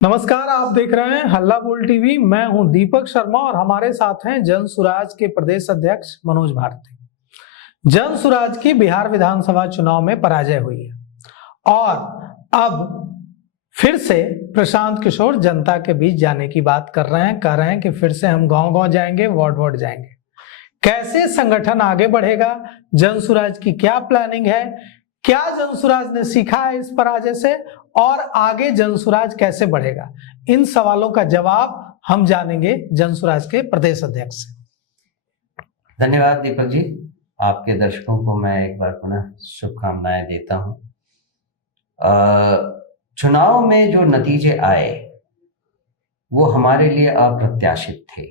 नमस्कार, आप देख रहे हैं हल्ला बोल टीवी। मैं हूं दीपक शर्मा और हमारे साथ हैं जन सुराज के प्रदेश अध्यक्ष मनोज भारती। जन सुराज की बिहार विधानसभा चुनाव में पराजय हुई है और अब फिर से प्रशांत किशोर जनता के बीच जाने की बात कर रहे हैं। कह रहे हैं कि फिर से हम गांव-गांव जाएंगे, वार्ड-वार्ड जाएंगे। कैसे संगठन आगे बढ़ेगा, जन सुराज की क्या प्लानिंग है, क्या जन सुराज ने सीखा है इस पराजय से और आगे जन सुराज कैसे बढ़ेगा, इन सवालों का जवाब हम जानेंगे जन सुराज के प्रदेश अध्यक्ष से। धन्यवाद दीपक जी। आपके दर्शकों को मैं एक बार पुनः शुभकामनाएं देता हूं। चुनाव में जो नतीजे आए वो हमारे लिए अप्रत्याशित थे।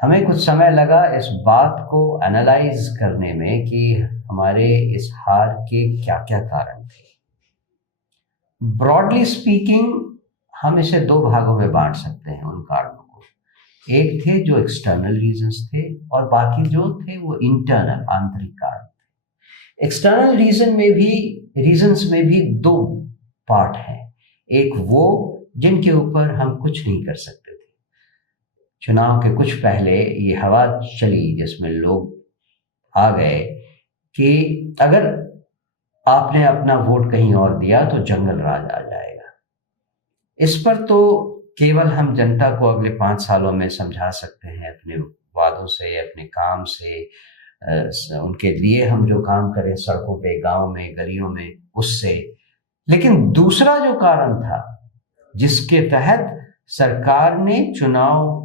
हमें कुछ समय लगा इस बात को एनालाइज करने में कि हमारे इस हार के क्या क्या कारण थे। ब्रॉडली स्पीकिंग हम इसे दो भागों में बांट सकते हैं उन कारणों को। एक थे जो एक्सटर्नल रीजंस थे और बाकी जो थे वो इंटरनल, आंतरिक कारण थे। एक्सटर्नल रीजंस में भी दो पार्ट हैं। एक वो जिनके ऊपर हम कुछ नहीं कर सकते थे। चुनाव के कुछ पहले ये हवा चली जिसमें लोग आ गए कि अगर आपने अपना वोट कहीं और दिया तो जंगल राज आ जाएगा। इस पर तो केवल हम जनता को अगले 5 सालों में समझा सकते हैं अपने वादों से, अपने काम से, उनके लिए हम जो काम करें सड़कों पे, गांव में, गलियों में, उससे। लेकिन दूसरा जो कारण था जिसके तहत सरकार ने चुनाव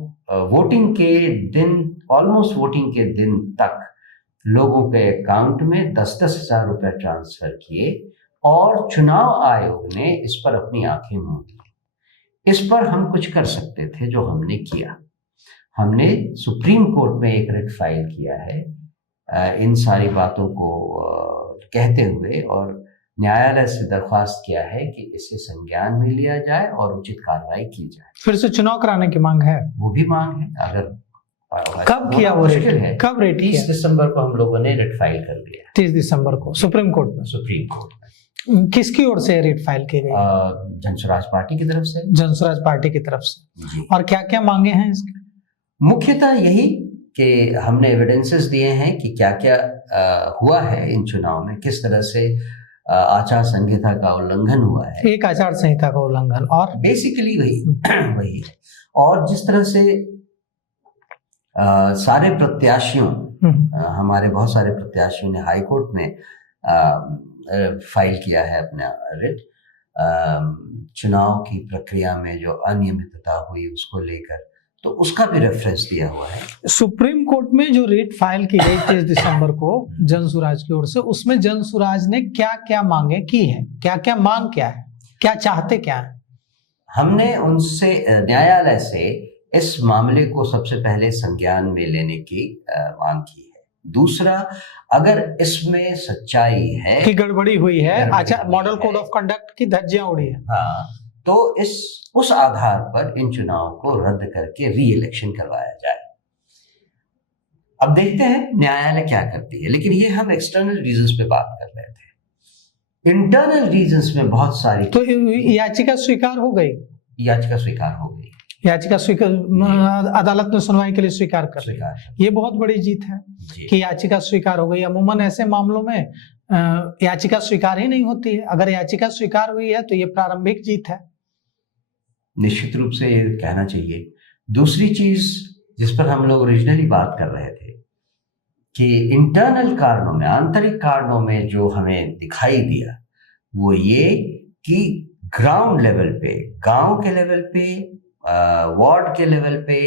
वोटिंग के दिन, ऑलमोस्ट वोटिंग के दिन तक लोगों के अकाउंट में 10-10 हजार रुपए ट्रांसफर किए और चुनाव आयोग ने इस पर अपनी आंखें मूंद ली। इस पर हम कुछ कर सकते थे, जो हमने किया। हमने सुप्रीम कोर्ट में एक रिट फाइल किया है इन सारी बातों को कहते हुए, और न्यायालय से दरख्वास्त किया है कि इसे संज्ञान में लिया जाए और उचित कार्रवाई की जाए। फिर से चुनाव कराने की मांग है? वो भी मांग है। अगर कब किया वो रेट है? कब रेट? 30 दिसंबर को हम लोगों ने रेट फाइल कर दिया। 30 दिसंबर को सुप्रीम कोर्ट में? सुप्रीम कोर्ट में। किसकी ओर से रेट फाइल की गई? जनसुराज पार्टी की तरफ से। जनसुराज पार्टी की तरफ से जी। और क्या क्या मांगे हैं इसके? मुख्यतः यही कि हमने एविडेंसेस दिए हैं कि क्या क्या हुआ है इन चुनाव में, किस तरह से आचार संहिता का उल्लंघन हुआ है। एक आचार संहिता का उल्लंघन, और बेसिकली वही है। और जिस तरह से सारे प्रत्याशियों, हमारे बहुत सारे प्रत्याशियों ने हाई कोर्ट में फाइल किया है अपना रिट, चुनाव की प्रक्रिया में जो अनियमितता हुई उसको लेकर, तो उसका भी रेफरेंस दिया हुआ है। सुप्रीम कोर्ट में जो रेट फाइल की गई 30 दिसंबर को जन सुराज की ओर से, उसमें जन सुराज ने क्या क्या मांगे की है? क्या क्या मांग क्या है, क्या चाहते क्या है? हमने उनसे, न्यायालय से इस मामले को सबसे पहले संज्ञान में लेने की मांग की है। दूसरा, अगर इसमें सच्चाई है कि गड़बड़ी हुई है, अच्छा, मॉडल कोड ऑफ कंडक्ट की धज्जियां उड़ी है, हाँ, तो उस आधार पर इन चुनाव को रद्द करके री इलेक्शन करवाया जाए। अब देखते हैं न्यायालय क्या करती है। लेकिन ये हम एक्सटर्नल रीजंस पे बात कर रहे थे। इंटरनल रीजंस में बहुत सारी। तो याचिका स्वीकार हो गई? याचिका स्वीकार हो गई। याचिका स्वीकार, अदालत ने सुनवाई के लिए स्वीकार कर लिया। ये बहुत बड़ी जीत है कि याचिका स्वीकार हो गई। अमूमन ऐसे मामलों में याचिका स्वीकार ही नहीं होती है। अगर याचिका स्वीकार हुई है तो ये प्रारंभिक जीत है। निश्चित रूप से ये कहना चाहिए। दूसरी चीज जिस पर हम लोग ओरिजिनली बात कर रहे थे कि इंटरनल कारणों में, आंतरिक कारणों में जो हमें दिखाई दिया वो ये कि ग्राउंड लेवल पे, गांव के लेवल पे, वार्ड के लेवल पे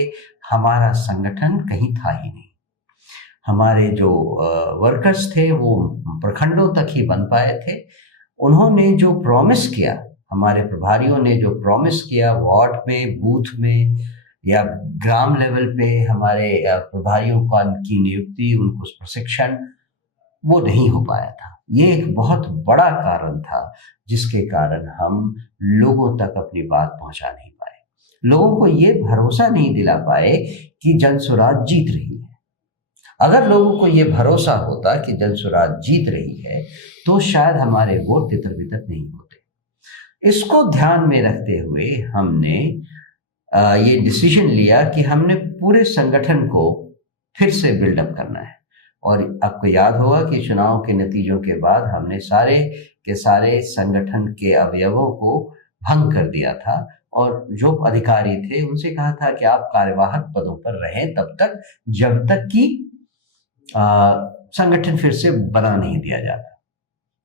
हमारा संगठन कहीं था ही नहीं। हमारे जो वर्कर्स थे वो प्रखंडों तक ही बन पाए थे। उन्होंने जो प्रॉमिस किया, हमारे प्रभारियों ने जो प्रॉमिस किया वार्ड में, बूथ में या ग्राम लेवल पे हमारे प्रभारियों का की नियुक्ति, उनको प्रशिक्षण, वो नहीं हो पाया था। ये एक बहुत बड़ा कारण था जिसके कारण हम लोगों तक अपनी बात पहुंचा नहीं पाए। लोगों को ये भरोसा नहीं दिला पाए कि जन सुराज जीत रही है। अगर लोगों को ये भरोसा होता कि जन सुराज जीत रही है तो शायद हमारे वोट तितर बितर नहीं होते। इसको ध्यान में रखते हुए हमने ये डिसीजन लिया कि हमने पूरे संगठन को फिर से बिल्डअप करना है। और आपको याद होगा कि चुनाव के नतीजों के बाद हमने सारे के सारे संगठन के अवयवों को भंग कर दिया था और जो अधिकारी थे उनसे कहा था कि आप कार्यवाहक पदों पर रहें तब तक जब तक कि संगठन फिर से बना नहीं दिया जाता।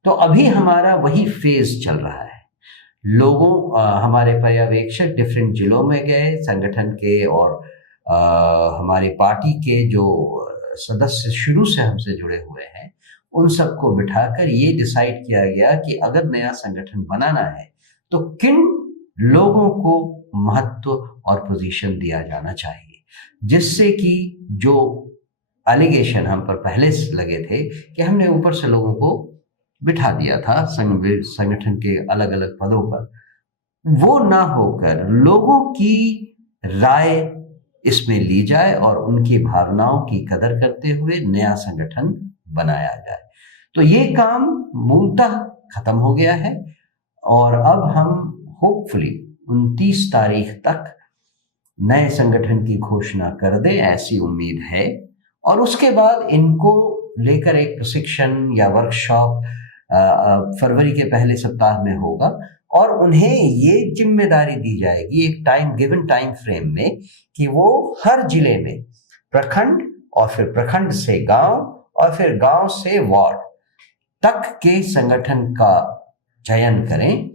तो अभी हमारा वही फेज चल रहा है। हमारे पर्यवेक्षक डिफरेंट जिलों में गए, संगठन के और हमारी पार्टी के जो सदस्य शुरू से हमसे जुड़े हुए हैं उन सबको बिठाकर ये डिसाइड किया गया कि अगर नया संगठन बनाना है तो किन लोगों को महत्व और पोजीशन दिया जाना चाहिए, जिससे कि जो एलिगेशन हम पर पहले से लगे थे कि हमने ऊपर से लोगों को बिठा दिया था संगठन के अलग अलग पदों पर, वो ना होकर लोगों की राय इसमें ली जाए और उनकी भावनाओं की कदर करते हुए नया संगठन बनाया जाए। तो ये काम मूलतः खत्म हो गया है और अब हम होपफुली 29 तारीख तक नए संगठन की घोषणा कर दें, ऐसी उम्मीद है। और उसके बाद इनको लेकर एक प्रशिक्षण या वर्कशॉप फरवरी के पहले सप्ताह में होगा और उन्हें ये जिम्मेदारी दी जाएगी एक गिवन टाइम फ्रेम में कि वो हर जिले में प्रखंड और फिर प्रखंड से गांव और फिर गांव से वार्ड तक के संगठन का चयन करें।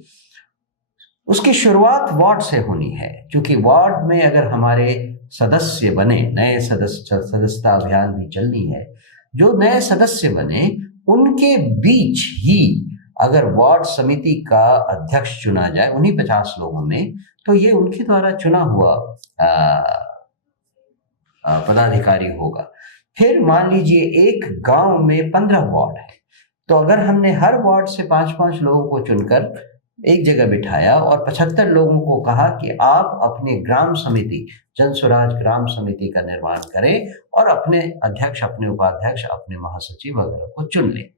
उसकी शुरुआत वार्ड से होनी है, क्योंकि वार्ड में अगर हमारे सदस्य बने, नए सदस्यता अभियान भी चलनी है, जो नए सदस्य बने उनके बीच ही अगर वार्ड समिति का अध्यक्ष चुना जाए उन्हीं 50 लोगों में, तो ये उनके द्वारा चुना हुआ पदाधिकारी होगा। फिर मान लीजिए एक गांव में 15 वार्ड है, तो अगर हमने हर वार्ड से 5-5 लोगों को चुनकर एक जगह बिठाया और 75 लोगों को कहा कि आप अपने ग्राम समिति, जन स्वराज ग्राम समिति का निर्माण करें और अपने अध्यक्ष, अपने उपाध्यक्ष, अपने महासचिव वगैरह को चुन लें।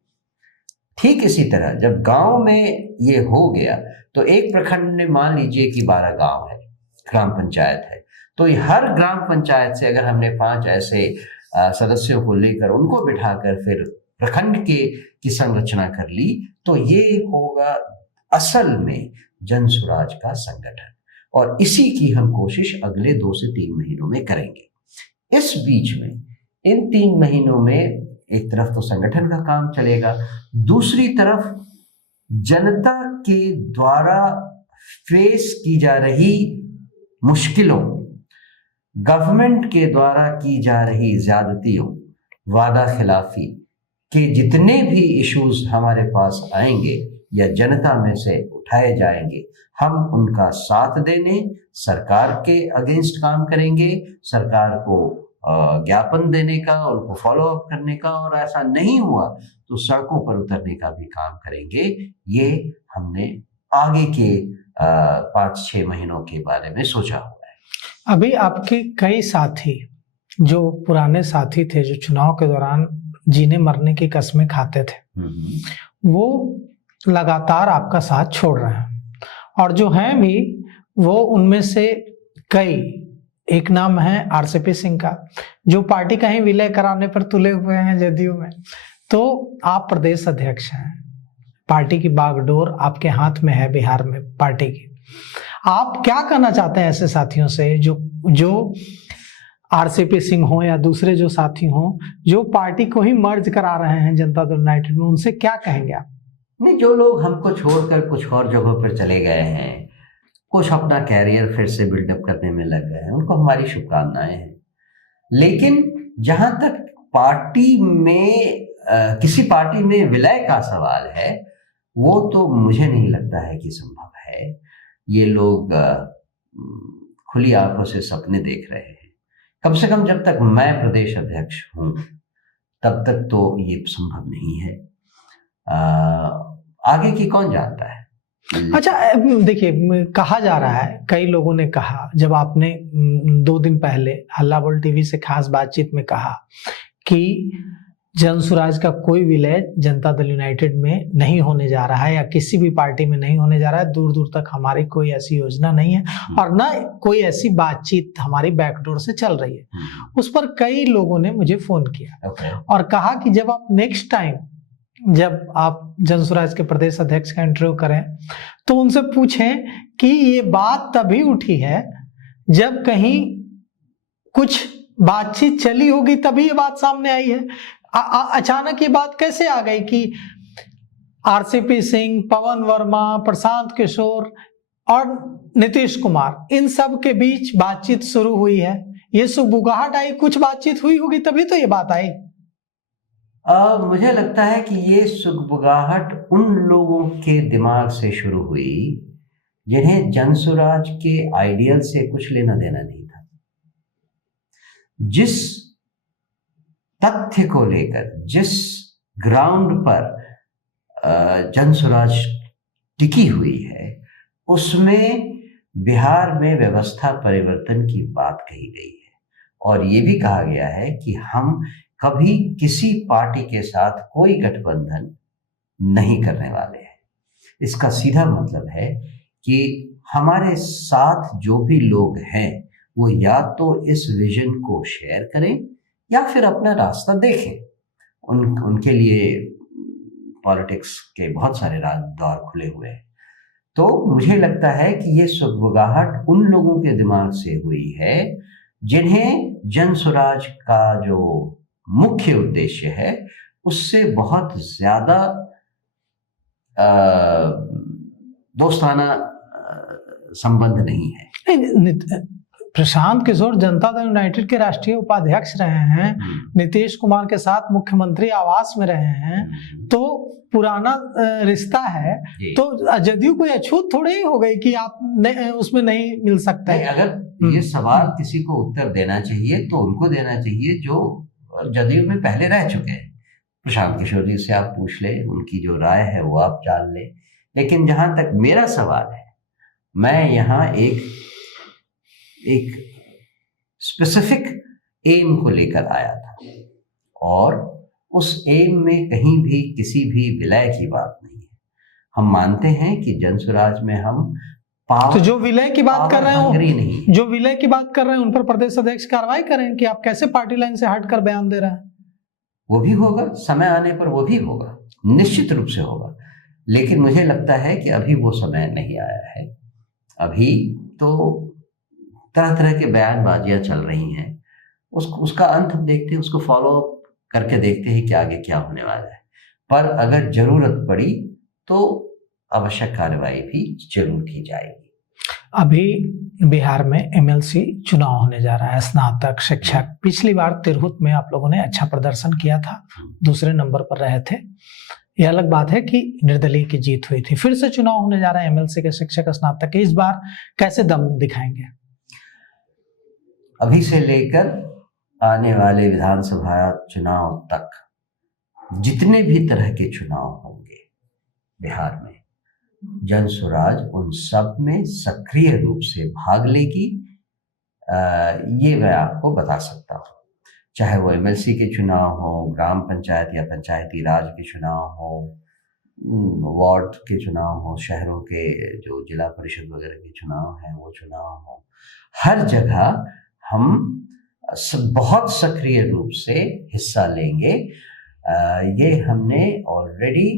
ठीक इसी तरह जब गांव में ये हो गया तो एक प्रखंड में मान लीजिए कि 12 गांव है, ग्राम पंचायत है, तो हर ग्राम पंचायत से अगर हमने 5 ऐसे सदस्यों को लेकर उनको बिठाकर फिर प्रखंड की संरचना कर ली, तो ये होगा असल में जन स्वराज का संगठन। और इसी की हम कोशिश अगले 2 से 3 महीनों में करेंगे। इस बीच में इन 3 महीनों में एक तरफ तो संगठन का काम चलेगा, दूसरी तरफ जनता के द्वारा फेस की जा रही मुश्किलों, गवर्नमेंट के द्वारा की जा रही ज्यादतियों, वादा खिलाफी के जितने भी इश्यूज हमारे पास आएंगे या जनता में से उठाए जाएंगे, हम उनका साथ देने, सरकार के अगेंस्ट काम करेंगे, सरकार को ज्ञापन देने का, उनको फॉलो अप करने का, और ऐसा नहीं हुआ तो सड़कों पर उतरने का भी काम करेंगे। ये हमने आगे के 5-6 महीनों के बारे में सोचा हुआ है। अभी आपके कई साथी, जो पुराने साथी थे, जो चुनाव के दौरान जीने मरने की कस्में खाते थे, वो लगातार आपका साथ छोड़ रहे हैं, और जो हैं भी वो उनमें से कई, एक नाम है आरसीपी सिंह का, जो पार्टी का ही विलय कराने पर तुले हुए हैं जदयू में। तो आप प्रदेश अध्यक्ष हैं, पार्टी की बागडोर आपके हाथ में है बिहार में पार्टी की। आप क्या कहना चाहते हैं ऐसे साथियों से जो आरसीपी सिंह हो या दूसरे जो साथी हो, जो पार्टी को ही मर्ज करा रहे हैं जनता दल यूनाइटेड में, उनसे क्या कहेंगे आप? नहीं, जो लोग हमको छोड़कर कुछ और जगहों पर चले गए हैं, कुछ अपना कैरियर फिर से बिल्डअप करने में लग गए हैं, उनको हमारी शुभकामनाएं हैं। लेकिन जहां तक पार्टी में किसी पार्टी में विलय का सवाल है, वो तो मुझे नहीं लगता है कि संभव है। ये लोग खुली आंखों से सपने देख रहे हैं। कम से कम जब तक मैं प्रदेश अध्यक्ष हूं तब तक तो ये संभव नहीं है। आगे की कौन जानता है। अच्छा, देखिए, कहा जा रहा है, कई लोगों ने कहा, जब आपने 2 दिन पहले हल्ला बोल टीवी से खास बातचीत में कहा कि जन स्वराज का कोई विलय जनता दल यूनाइटेड में नहीं होने जा रहा है या किसी भी पार्टी में नहीं होने जा रहा है। दूर दूर तक हमारी कोई ऐसी योजना नहीं है और ना कोई ऐसी बातचीत हमारी बैकडोर से चल रही है। उस पर कई लोगों ने मुझे फोन किया और कहा कि जब आप नेक्स्ट टाइम जब आप जन स्वराज के प्रदेश अध्यक्ष का इंटरव्यू करें तो उनसे पूछें कि ये बात तभी उठी है जब कहीं कुछ बातचीत चली होगी, तभी ये बात सामने आई है। अचानक ये बात कैसे आ गई कि आरसीपी सिंह, पवन वर्मा, प्रशांत किशोर और नीतीश कुमार इन सब के बीच बातचीत शुरू हुई है। ये सुगबुगाहट आई, कुछ बातचीत हुई होगी तभी तो ये बात आई। मुझे लगता है कि ये सुगबुगाहट उन लोगों के दिमाग से शुरू हुई जिन्हें जन स्वराज के आइडियल से कुछ लेना देना नहीं था। जिस तथ्य को लेकर, जिस ग्राउंड पर जन स्वराज टिकी हुई है, उसमें बिहार में व्यवस्था परिवर्तन की बात कही गई है और ये भी कहा गया है कि हम कभी किसी पार्टी के साथ कोई गठबंधन नहीं करने वाले हैं। इसका सीधा मतलब है कि हमारे साथ जो भी लोग हैं वो या तो इस विजन को शेयर करें या फिर अपना रास्ता देखें। उनके लिए पॉलिटिक्स के बहुत सारे दौर खुले हुए हैं। तो मुझे लगता है कि ये सुगबुगाहट उन लोगों के दिमाग से हुई है जिन्हें जन स्वराज का जो मुख्य उद्देश्य है उससे बहुत ज्यादा दोस्ताना संबंध नहीं है। प्रशांत किशोर जनता दल यूनाइटेड के राष्ट्रीय उपाध्यक्ष रहे हैं, नीतीश कुमार के साथ मुख्यमंत्री आवास में रहे हैं, तो पुराना रिश्ता है। तो जदयू कोई अछूत थोड़ी ही हो गई कि आप उसमें नहीं मिल सकते। अगर ये सवाल किसी को उत्तर देना चाहिए तो उनको देना चाहिए जो जदयू में पहले रह चुके हैं। प्रशांत किशोर जी से आप पूछ ले, उनकी जो राय है वो आप जान ले। लेकिन जहां तक मेरा सवाल है, मैं यहाँ एक स्पेसिफिक एम को लेकर आया था और उस एम में कहीं भी किसी भी विलय की बात नहीं है। हम मानते हैं कि जन स्वराज में हम तो जो विलय की बात कर रहे हो, जो विलय की बात कर रहे हैं उन पर प्रदेश अध्यक्ष कार्रवाई करें कि आप कैसे पार्टी लाइन से हटकर बयान दे रहे हैं। वो भी होगा, समय आने पर वो भी होगा, निश्चित रूप से होगा। लेकिन मुझे लगता है कि अभी वो समय नहीं आया है। अभी तो तरह तरह के बयानबाजियां चल रही हैं, उसका अंत हम देखते हैं, उसको फॉलो करके देखते हैं कि आगे क्या होने वाला है। पर अगर जरूरत पड़ी तो आवश्यक कार्रवाई भी जरूर की जाएगी। अभी बिहार में एमएलसी चुनाव होने जा रहा है, स्नातक शिक्षक। पिछली बार तिरहुत में आप लोगों ने अच्छा प्रदर्शन किया था, दूसरे नंबर पर रहे थे। यह अलग बात है कि निर्दलीय की जीत हुई थी। फिर से चुनाव होने जा रहा है एमएलसी के, शिक्षक, स्नातक के। इस बार कैसे दम दिखाएंगे? अभी से लेकर आने वाले विधानसभा चुनाव तक जितने भी तरह के चुनाव होंगे बिहार में, जन स्वराज उन सब में सक्रिय रूप से भाग लेगी। ये मैं आपको बता सकता हूँ। चाहे वो एमएलसी के चुनाव हो, ग्राम पंचायत या पंचायती राज के चुनाव हो, वार्ड के चुनाव हो, शहरों के जो जिला परिषद वगैरह के चुनाव हैं वो चुनाव हो, हर जगह हम बहुत सक्रिय रूप से हिस्सा लेंगे। ये हमने ऑलरेडी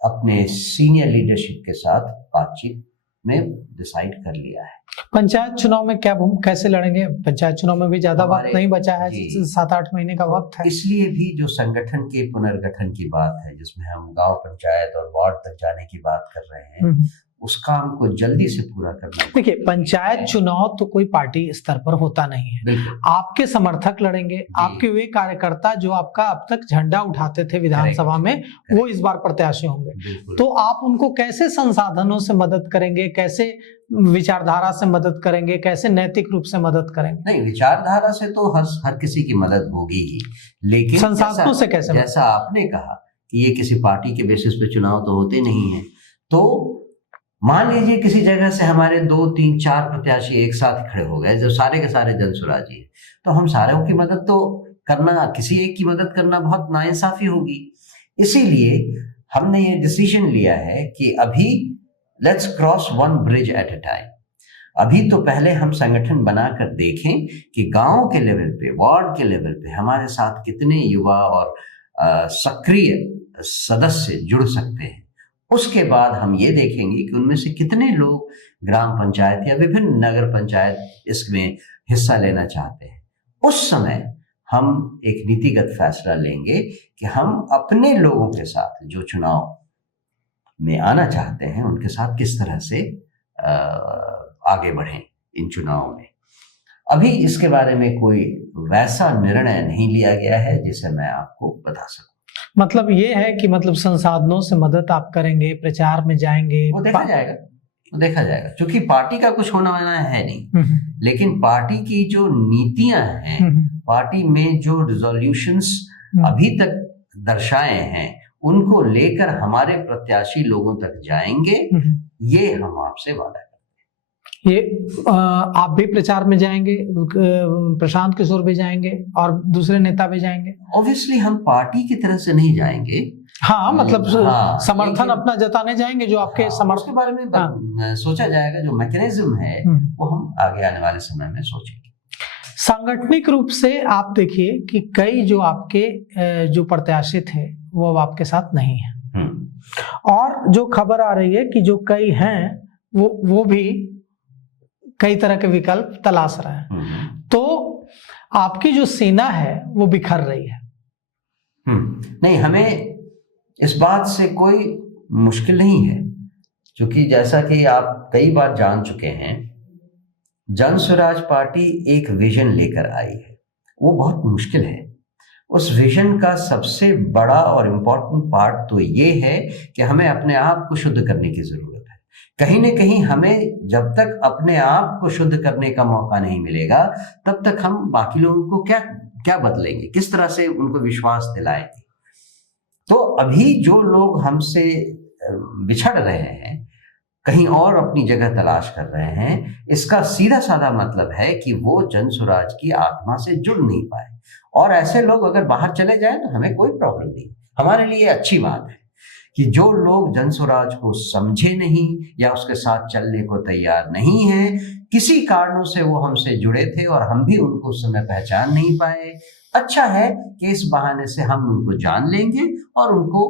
अपने सीनियर लीडरशिप के साथ बातचीत में डिसाइड कर लिया है। पंचायत चुनाव में क्या कैसे लड़ेंगे? पंचायत चुनाव में भी ज्यादा वक्त नहीं बचा है, 7-8 महीने का वक्त है। इसलिए भी जो संगठन के पुनर्गठन की बात है, जिसमें हम गांव पंचायत और वार्ड तक जाने की बात कर रहे हैं, उस काम को जल्दी से पूरा करना। देखिए, पंचायत चुनाव तो कोई पार्टी स्तर पर होता नहीं है। आपके समर्थक लड़ेंगे, आपके वे कार्यकर्ता जो आपका अब तक झंडा उठाते थे विधानसभा में, वो इस बार प्रत्याशी होंगे। तो आप उनको कैसे संसाधनों से मदद करेंगे, कैसे विचारधारा से मदद करेंगे, कैसे नैतिक रूप से मदद करेंगे? नहीं, विचारधारा से तो हर किसी की मदद होगी ही, लेकिन संसाधनों से कैसे? जैसा आपने कहा कि ये किसी पार्टी के बेसिस पे चुनाव तो होते नहीं है। तो मान लीजिए किसी जगह से हमारे 2, 3, 4 प्रत्याशी एक साथ खड़े हो गए, जब सारे के सारे जन स्वराजी, तो हम सारों की मदद तो करना, किसी एक की मदद करना बहुत नाइंसाफी होगी। इसीलिए हमने ये डिसीजन लिया है कि अभी let's cross one bridge at a time. अभी तो पहले हम संगठन बनाकर देखें कि गांव के लेवल पे, वार्ड के लेवल पे हमारे साथ कितने युवा और सक्रिय सदस्य जुड़ सकते हैं। उसके बाद हम ये देखेंगे कि उनमें से कितने लोग ग्राम पंचायत या विभिन्न नगर पंचायत इसमें हिस्सा लेना चाहते हैं। उस समय हम एक नीतिगत फैसला लेंगे कि हम अपने लोगों के साथ जो चुनाव में आना चाहते हैं उनके साथ किस तरह से आगे बढ़ें इन चुनाव में। अभी इसके बारे में कोई वैसा निर्णय नहीं लिया गया है जिसे मैं आपको बता सकूं। मतलब ये है कि मतलब संसाधनों से मदद आप करेंगे, प्रचार में जाएंगे, वो देखा जाएगा क्योंकि पार्टी का कुछ होना वाला है नहीं, लेकिन पार्टी की जो नीतियां हैं, पार्टी में जो रिजोल्यूशंस अभी तक दर्शाए हैं, उनको लेकर हमारे प्रत्याशी लोगों तक जाएंगे, ये हम आपसे वादा करते हैं। ये आप भी प्रचार में जाएंगे, प्रशांत किशोर भी जाएंगे और दूसरे नेता भी जाएंगे? ऑब्वियसली हम पार्टी की तरह से नहीं जाएंगे। हाँ, मतलब समर्थन अपना जताने जाएंगे जो आपके समर्थन के बारे में सोचा जाएगा। जो मैकेनिज्म है वो हम आगे आने वाले समय में सोचेंगे। सांगठनिक रूप से आप देखिए कि कई जो आपके जो प्रत्याशी थे वो अब आपके साथ नहीं है, और जो खबर आ रही है कि जो कई हैं वो भी कई तरह के विकल्प तलाश रहे हैं, तो आपकी जो सेना है वो बिखर रही है। नहीं, हमें इस बात से कोई मुश्किल नहीं है, क्योंकि जैसा कि आप कई बार जान चुके हैं, जन स्वराज पार्टी एक विजन लेकर आई है। वो बहुत मुश्किल है। उस विजन का सबसे बड़ा और इम्पोर्टेंट पार्ट तो ये है कि हमें अपने आप को शुद्ध करने की जरूरत है। कहीं न कहीं हमें जब तक अपने आप को शुद्ध करने का मौका नहीं मिलेगा, तब तक हम बाकी लोगों को क्या बदलेंगे, किस तरह से उनको विश्वास दिलाएंगे। तो अभी जो लोग हमसे बिछड़ रहे हैं, कहीं और अपनी जगह तलाश कर रहे हैं, इसका सीधा साधा मतलब है कि वो जन स्वराज की आत्मा से जुड़ नहीं पाए। और ऐसे लोग अगर बाहर चले जाएं तो हमें कोई प्रॉब्लम नहीं। हमारे लिए अच्छी बात है कि जो लोग जन स्वराज को समझे नहीं या उसके साथ चलने को तैयार नहीं है, किसी कारणों से वो हमसे जुड़े थे और हम भी उनको उस समय पहचान नहीं पाए, अच्छा है कि इस बहाने से हम उनको जान लेंगे और उनको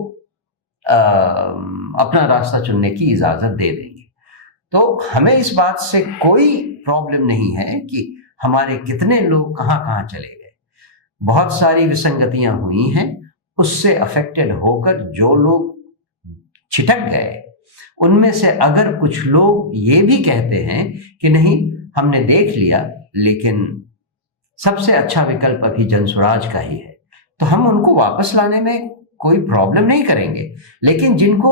अपना रास्ता चुनने की इजाजत दे देंगे। तो हमें इस बात से कोई प्रॉब्लम नहीं है कि हमारे कितने लोग कहाँ चले गए। बहुत सारी विसंगतियां हुई हैं, उससे अफेक्टेड होकर जो लोग छिटक गए, उनमें से अगर कुछ लोग ये भी कहते हैं कि नहीं, हमने देख लिया, लेकिन सबसे अच्छा विकल्प अभी जन स्वराज का ही है, तो हम उनको वापस लाने में कोई प्रॉब्लम नहीं करेंगे। लेकिन जिनको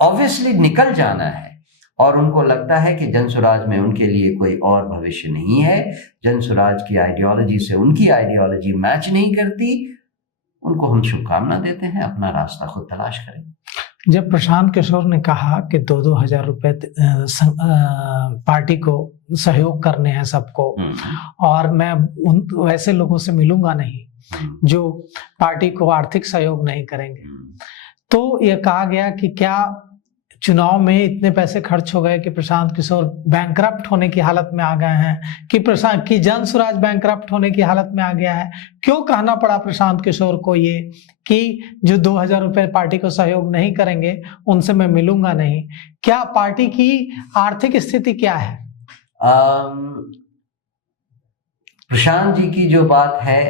ऑब्वियसली निकल जाना है और उनको लगता है कि जन स्वराज में उनके लिए कोई और भविष्य नहीं है, जन स्वराज की आइडियोलॉजी से उनकी आइडियोलॉजी मैच नहीं करती, उनको हम शुभकामना देते हैं, अपना रास्ता खुद तलाश करें। जब प्रशांत किशोर ने कहा कि 2-2 हजार रुपए पार्टी को सहयोग करने हैं सबको, और मैं उन वैसे लोगों से मिलूंगा नहीं जो पार्टी को आर्थिक सहयोग नहीं करेंगे, तो यह कहा गया कि क्या चुनाव में इतने पैसे खर्च हो गए कि प्रशांत किशोर बैंकरप्ट होने की हालत में आ गए हैं, कि जन स्वराज बैंकरप्ट होने की हालत में आ गया है। क्यों कहना पड़ा प्रशांत किशोर को ये कि जो 2000 रुपए पार्टी को सहयोग नहीं करेंगे उनसे मैं मिलूंगा नहीं? क्या पार्टी की आर्थिक स्थिति क्या है? प्रशांत जी की जो बात है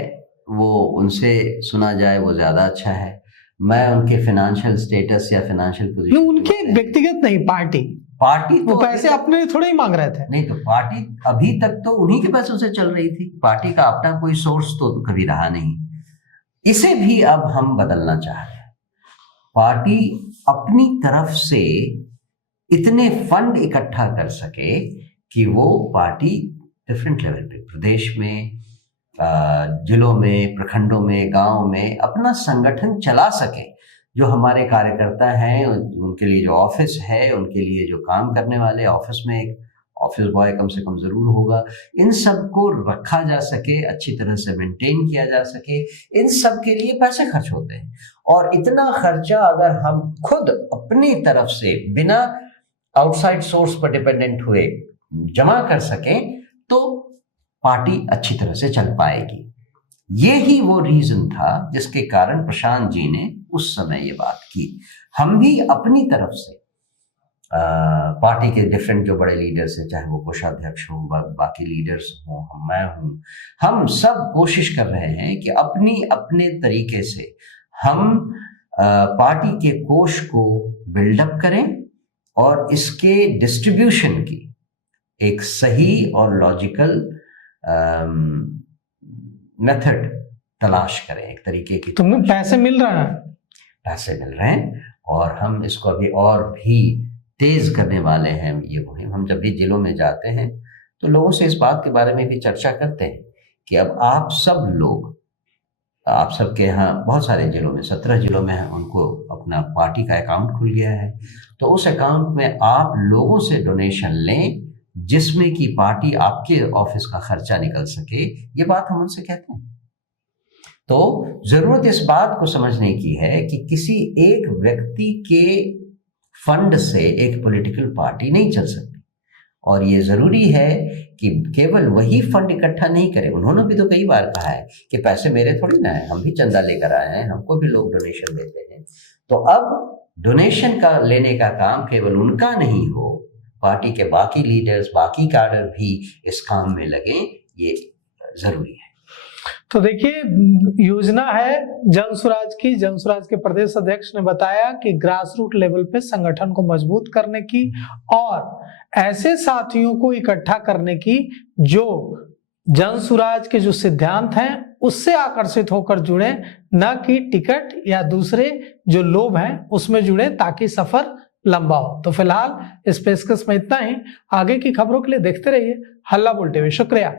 वो उनसे सुना जाए वो ज्यादा अच्छा है। मैं उनके फाइनेंशियल स्टेटस या फाइनेंशियल पोजीशन, उनके व्यक्तिगत नहीं, पार्टी तो वो पैसे अपने थोड़े ही मांग रहे थे। नहीं, तो पार्टी अभी तक तो उन्हीं के पैसों से चल रही थी, पार्टी का अपना कोई सोर्स तो कभी रहा नहीं। इसे भी अब हम बदलना चाह रहे हैं। पार्टी अपनी तरफ से इतने फंड इकट्ठा कर सके कि वो पार्टी डिफरेंट लेवल पे, प्रदेश में, जिलों में, प्रखंडों में, गांव में अपना संगठन चला सके। जो हमारे कार्यकर्ता हैं उनके लिए जो ऑफिस है, उनके लिए जो काम करने वाले ऑफिस में एक ऑफिस बॉय कम से कम जरूर होगा। इन सब को रखा जा सके, अच्छी तरह से मेंटेन किया जा सके, इन सब के लिए पैसे खर्च होते हैं। और इतना खर्चा अगर हम खुद अपनी तरफ से बिना आउटसाइड सोर्स पर डिपेंडेंट हुए जमा कर सकें तो पार्टी अच्छी तरह से चल पाएगी। ये ही वो रीजन था जिसके कारण प्रशांत जी ने उस समय ये बात की। हम भी अपनी तरफ से पार्टी के डिफरेंट जो बड़े लीडर्स हैं, चाहे वो कोषाध्यक्ष हो, बाकी लीडर्स हों, मैं हूं, हम सब कोशिश कर रहे हैं कि अपने तरीके से हम पार्टी के कोष को बिल्डअप करें और इसके डिस्ट्रीब्यूशन की एक सही और लॉजिकल मेथड तलाश करें, एक तरीके की। तुम्हें पैसे मिल रहा है? पैसे मिल रहे हैं और हम इसको अभी और भी तेज करने वाले हैं। ये मुहिम हम जब भी जिलों में जाते हैं तो लोगों से इस बात के बारे में भी चर्चा करते हैं कि अब आप सब लोग, आप सबके यहाँ बहुत सारे जिलों में 17 जिलों में उनको अपना पार्टी का अकाउंट खुल गया है, तो उस अकाउंट में आप लोगों से डोनेशन लें जिसमें कि पार्टी आपके ऑफिस का खर्चा निकल सके। ये बात हम उनसे कहते हैं। तो जरूरत इस बात को समझने की है कि किसी एक व्यक्ति के फंड से एक पॉलिटिकल पार्टी नहीं चल सकती और ये जरूरी है कि केवल वही फंड इकट्ठा नहीं करे। उन्होंने भी तो कई बार कहा है कि पैसे मेरे थोड़ी ना है, हम भी चंदा लेकर आए हैं, हमको भी लोग डोनेशन देते हैं। तो अब डोनेशन का लेने का काम केवल उनका नहीं हो, पार्टी के बाकी लीडर्स, बाकी कैडर भी इस काम में लगे, ये जरूरी है। तो देखिए, योजना है जनसुराज की। जनसुराज के प्रदेश अध्यक्ष ने बताया कि ग्रास रूट लेवल पे संगठन को मजबूत करने की और ऐसे साथियों को इकट्ठा करने की जो जनसुराज के जो सिद्धांत हैं उससे आकर्षित होकर जुड़े, न कि टिकट या दूसरे जो लोभ हैं उसमें जुड़े, ताकि सफर लंबा हो। तो फिलहाल इस पेशकश में इतना ही। आगे की खबरों के लिए देखते रहिए हल्ला बोल टीवी। शुक्रिया।